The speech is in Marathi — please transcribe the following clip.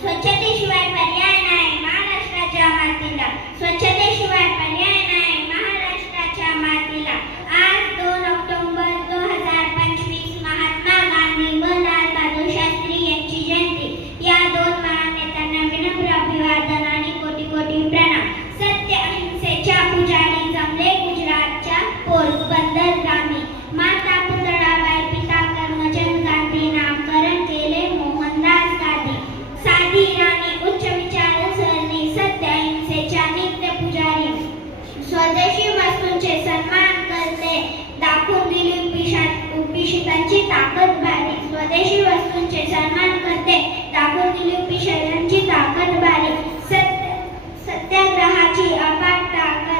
स्वच्छतेशिवाय पर्याय नाही. महाराष्ट्राच्या मातीला स्वच्छ सत्याग्रहाची अपाट ताकद